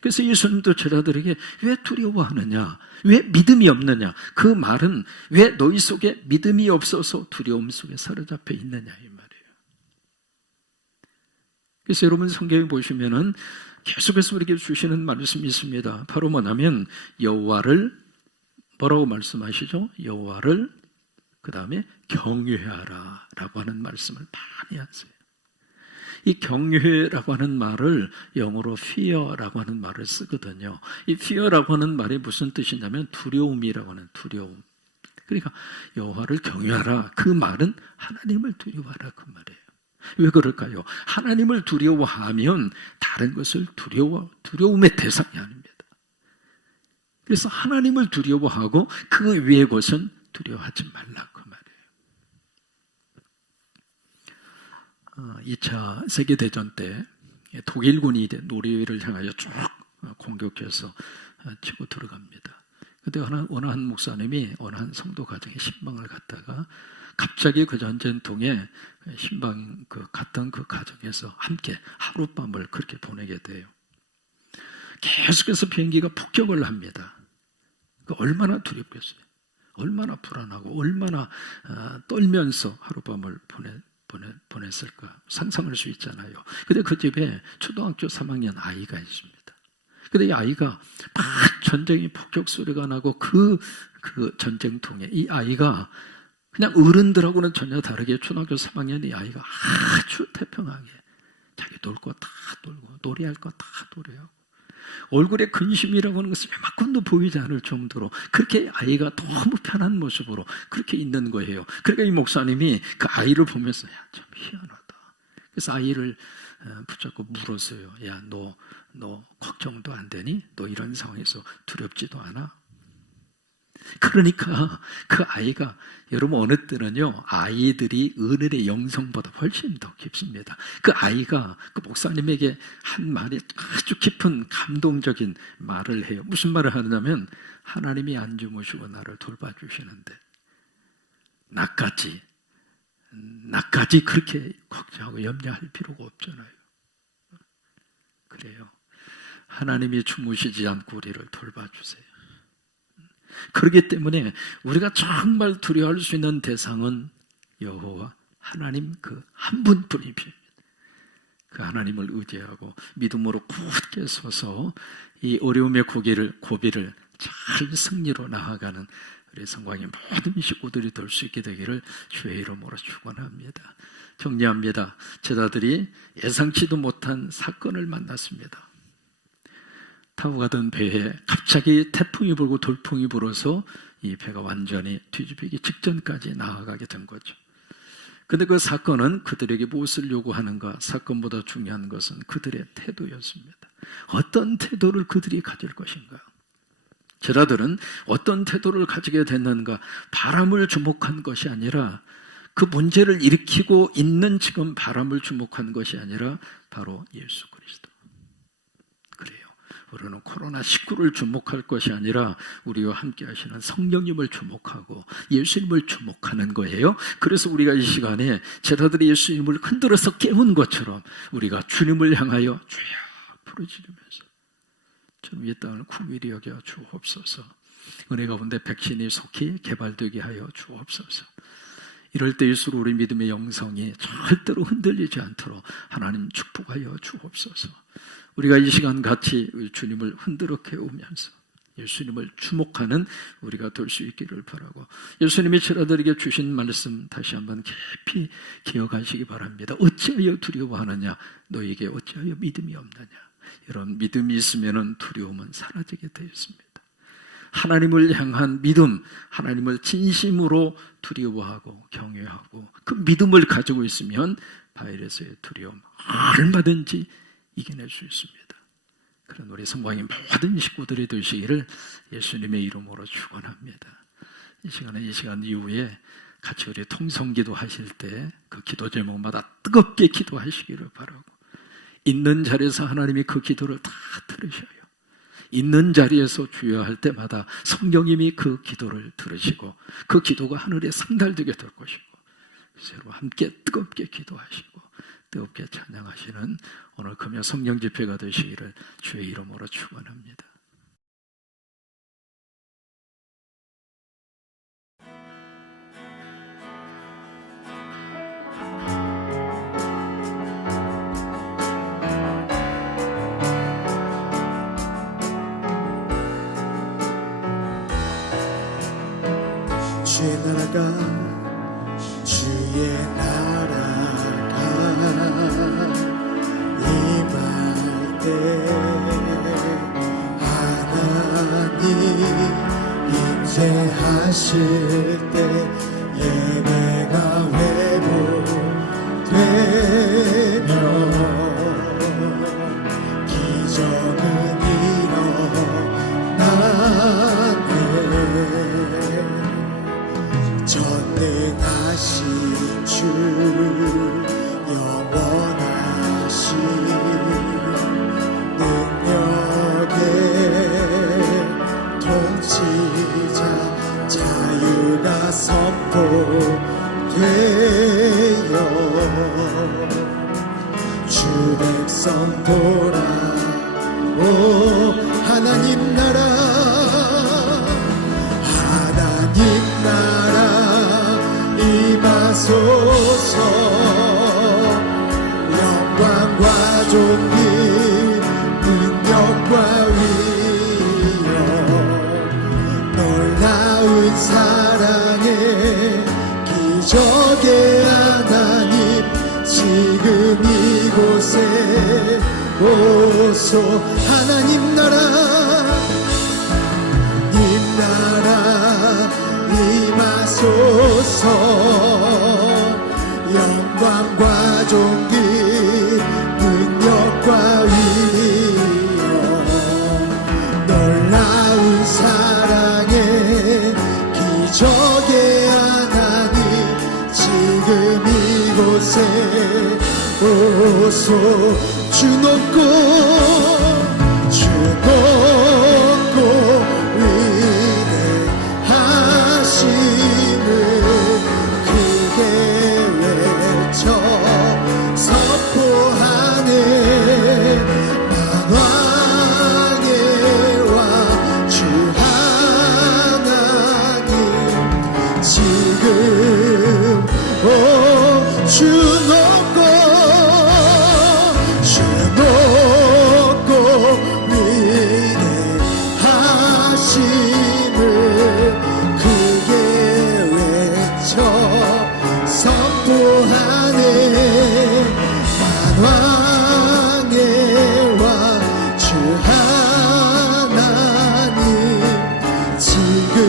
그래서 예수님도 제자들에게 왜 두려워하느냐, 왜 믿음이 없느냐, 그 말은 왜 너희 속에 믿음이 없어서 두려움 속에 사로잡혀 있느냐 이 말이에요. 그래서 여러분 성경에 보시면은 계속해서 우리에게 주시는 말씀이 있습니다. 바로 뭐냐면 여호와를 뭐라고 말씀하시죠? 여호와를 그 다음에 경외하라 라고 하는 말씀을 많이 하세요. 이 경외라고 하는 말을 영어로 fear라고 하는 말을 쓰거든요. 이 fear라고 하는 말이 무슨 뜻이냐면 두려움이라고 하는 두려움. 그러니까 여호와를 경외하라, 그 말은 하나님을 두려워하라 그 말이에요. 왜 그럴까요? 하나님을 두려워하면 다른 것을 두려움의 대상이 아닙니다. 그래서 하나님을 두려워하고 그 외의 것은 두려워하지 말라 그 말이에요. 2차 세계대전 때 독일군이 노르웨이를 향하여 쭉 공격해서 치고 들어갑니다. 그때 어느 한 목사님이 어느 한 성도 가정에 신방을 갔다가 갑자기 그 전쟁통에 신방 갔던 그 가정에서 함께 하룻밤을 그렇게 보내게 돼요. 계속해서 비행기가 폭격을 합니다. 얼마나 두렵겠어요. 얼마나 불안하고 얼마나 떨면서 하룻밤을 보냈을까 상상할 수 있잖아요. 근데 그 집에 초등학교 3학년 아이가 있습니다. 근데 이 아이가 막 전쟁이 폭격 소리가 나고 그 전쟁통에 이 아이가 그냥 어른들하고는 전혀 다르게 초등학교 3학년 이 아이가 아주 태평하게 자기 놀 거 다 놀고 놀이할 거 다 놀이하고 얼굴에 근심이라고 하는 것은 요만큼도 보이지 않을 정도로 그렇게 아이가 너무 편한 모습으로 그렇게 있는 거예요. 그러니까 이 목사님이 그 아이를 보면서 야, 참 희한하다. 그래서 아이를 붙잡고 물었어요. 야, 너 걱정도 안 되니? 너 이런 상황에서 두렵지도 않아? 그러니까 그 아이가 여러분 어느 때는요 아이들이 어른의 영성보다 훨씬 더 깊습니다. 그 아이가 그 목사님에게 한 말이 아주 깊은 감동적인 말을 해요. 무슨 말을 하느냐면 하나님이 안 주무시고 나를 돌봐주시는데 나까지 그렇게 걱정하고 염려할 필요가 없잖아요. 그래요. 하나님이 주무시지 않고 우리를 돌봐주세요. 그렇기 때문에 우리가 정말 두려워할 수 있는 대상은 여호와 하나님 그 한 분뿐입니다. 그 하나님을 의지하고 믿음으로 굳게 서서 이 어려움의 고비를 잘 승리로 나아가는 우리 성광의 모든 식구들이 될 수 있게 되기를 주의 이름으로 축원합니다. 정리합니다. 제자들이 예상치도 못한 사건을 만났습니다. 타고 가던 배에 갑자기 태풍이 불고 돌풍이 불어서 이 배가 완전히 뒤집히기 직전까지 나아가게 된 거죠. 그런데 그 사건은 그들에게 무엇을 요구하는가? 사건보다 중요한 것은 그들의 태도였습니다. 어떤 태도를 그들이 가질 것인가? 제자들은 어떤 태도를 가지게 됐는가? 바람을 주목한 것이 아니라 그 문제를 일으키고 있는 지금 바람을 주목한 것이 아니라 바로 예수 그리스도. 우리는 코로나19를 주목할 것이 아니라 우리와 함께 하시는 성령님을 주목하고 예수님을 주목하는 거예요. 그래서 우리가 이 시간에 제자들이 예수님을 흔들어서 깨운 것처럼 우리가 주님을 향하여 주여 부르짖으면서 좀 이 땅을 긍휼히 여겨 주옵소서. 은혜 가운데 백신이 속히 개발되게 하여 주옵소서. 이럴 때일수록 우리 믿음의 영성이 절대로 흔들리지 않도록 하나님 축복하여 주옵소서. 우리가 이 시간 같이 주님을 흔들어 깨우면서 예수님을 주목하는 우리가 될 수 있기를 바라고 예수님이 제자들에게 주신 말씀 다시 한번 깊이 기억하시기 바랍니다. 어찌하여 두려워하느냐? 너에게 어찌하여 믿음이 없느냐? 이런 믿음이 있으면 두려움은 사라지게 되어 있습니다. 하나님을 향한 믿음, 하나님을 진심으로 두려워하고 경외하고 그 믿음을 가지고 있으면 바이러스의 두려움 얼마든지 이겨낼 수 있습니다. 그런 우리 성광의 모든 식구들이 되시기를 예수님의 이름으로 축원합니다. 이 시간 이후에 같이 우리 통성기도 하실 때 그 기도 제목마다 뜨겁게 기도하시기를 바라고, 있는 자리에서 하나님이 그 기도를 다 들으셔요. 있는 자리에서 주여 할 때마다 성령님이 그 기도를 들으시고 그 기도가 하늘에 상달되게 될 것이고, 서로 함께 뜨겁게 기도하시고 뜨겁게 찬양하시는 오늘 금요 성령 집회가 되시기를 주의 이름으로 축원합니다. 주의 나라가 주의 나라가 임할 때 하나님 임재하실 때 예배가 회복되며 기적은 일어나네. 전능하신 주 영원하신 능력의 통치자 자유가 선포되어 주 백성 돌아오 하나님 나라 임하소서. 영광과 존귀 능력과 위엄 놀라운 사랑의 기적의 하나님 지금 이곳에 오소. 하나님 나라 임하소서. 영광과 존귀 능력과 위엄 놀라운 사랑의 기적의 하나님 지금 이곳에 오소. 주 높고 위대하심을 크게 외쳐 선포하네. 만왕의 왕 주 하나님 지금 주 높고 위대하심을 크게 외쳐 선포하네. 만왕의 왕 주 하나님 지금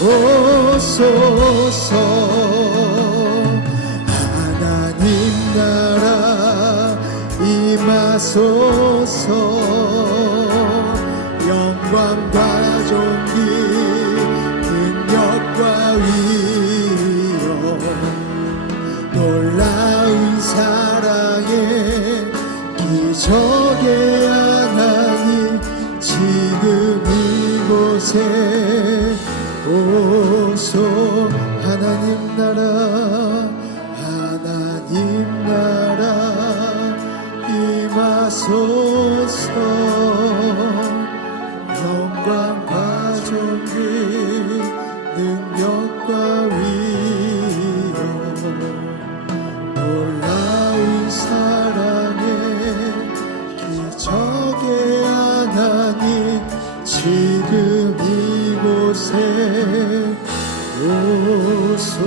오소서. 하나님 나라 임하소서. 영광과 존귀 능력과 위엄 놀라운 사랑의 기적의 하나님 지금 이곳에 오소. 하나님 나라 임하소서. 영광과 존귀 능력과 위엄 놀라운 사랑의 기적의 하나님 지금 이곳에 오소서.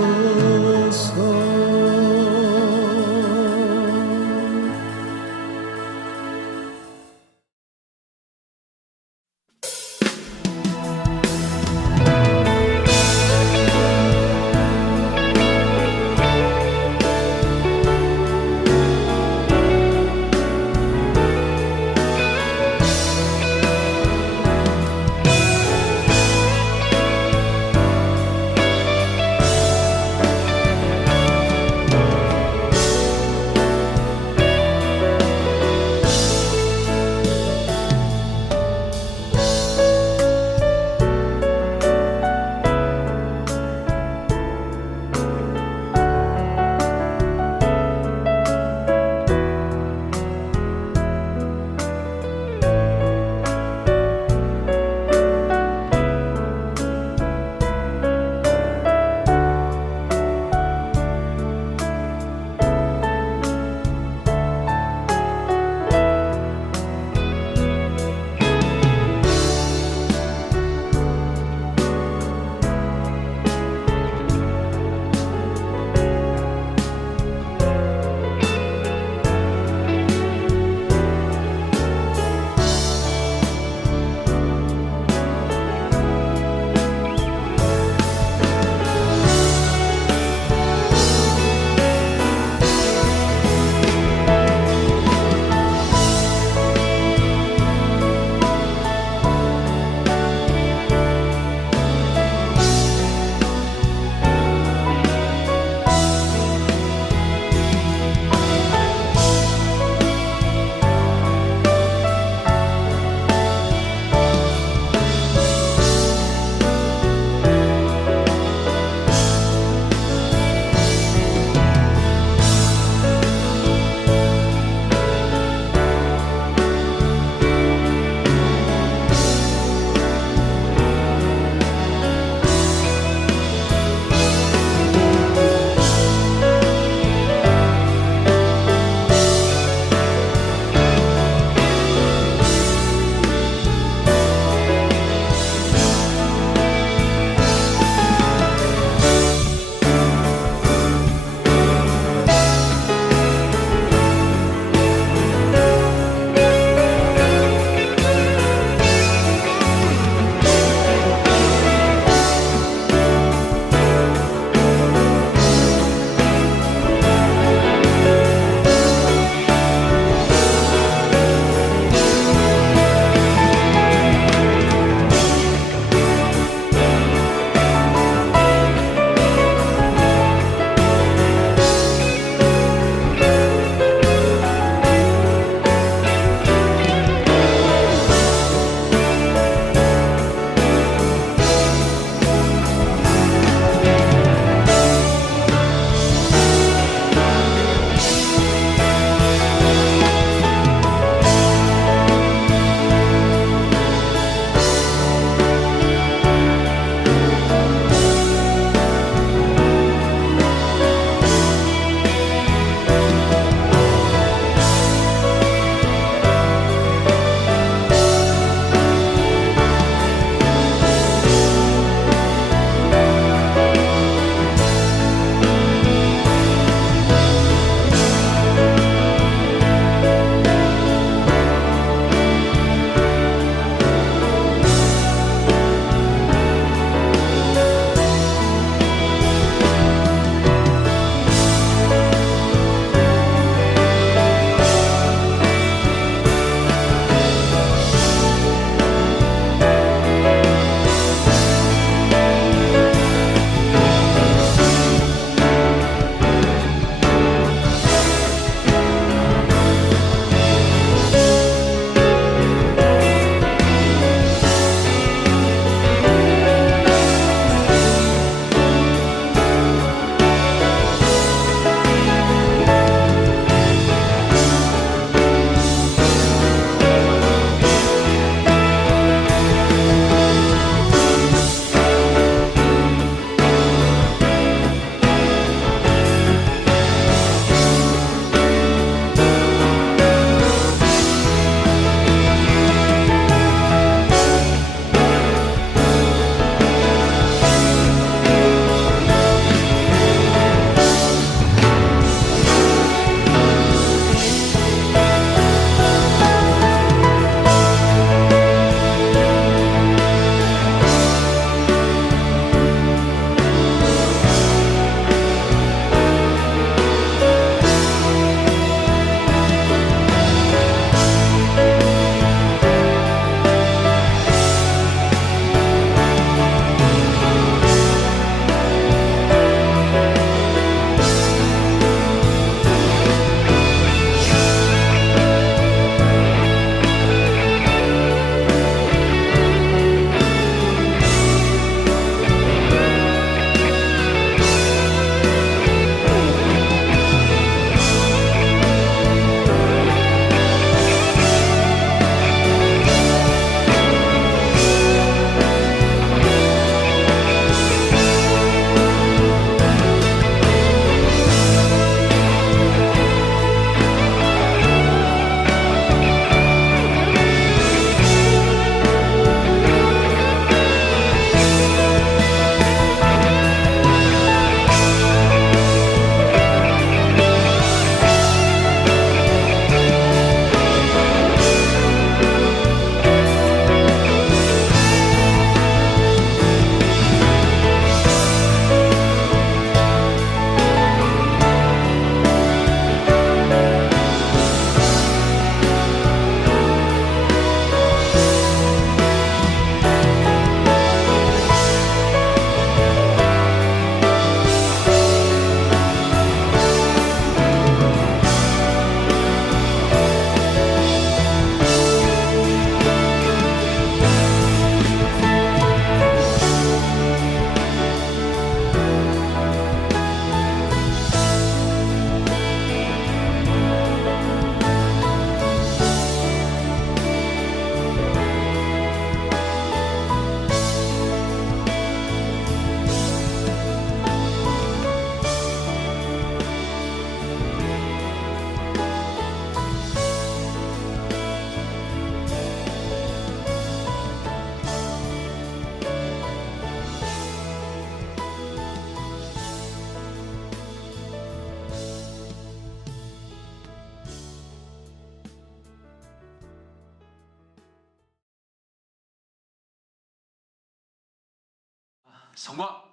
성과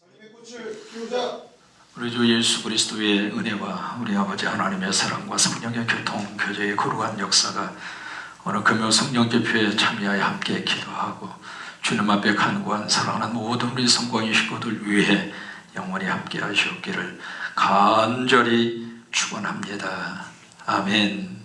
삶의 꽃을 피우자. 우리 주 예수 그리스도의 은혜와 우리 아버지 하나님의 사랑과 성령의 교통 교제의 거룩한 역사가 오늘 금요 성령 집회에 참여하여 함께 기도하고 주님 앞에 간구한 사랑하는 모든 우리 성광의 식구들 위해 영원히 함께 하시옵기를 간절히 축원합니다. 아멘.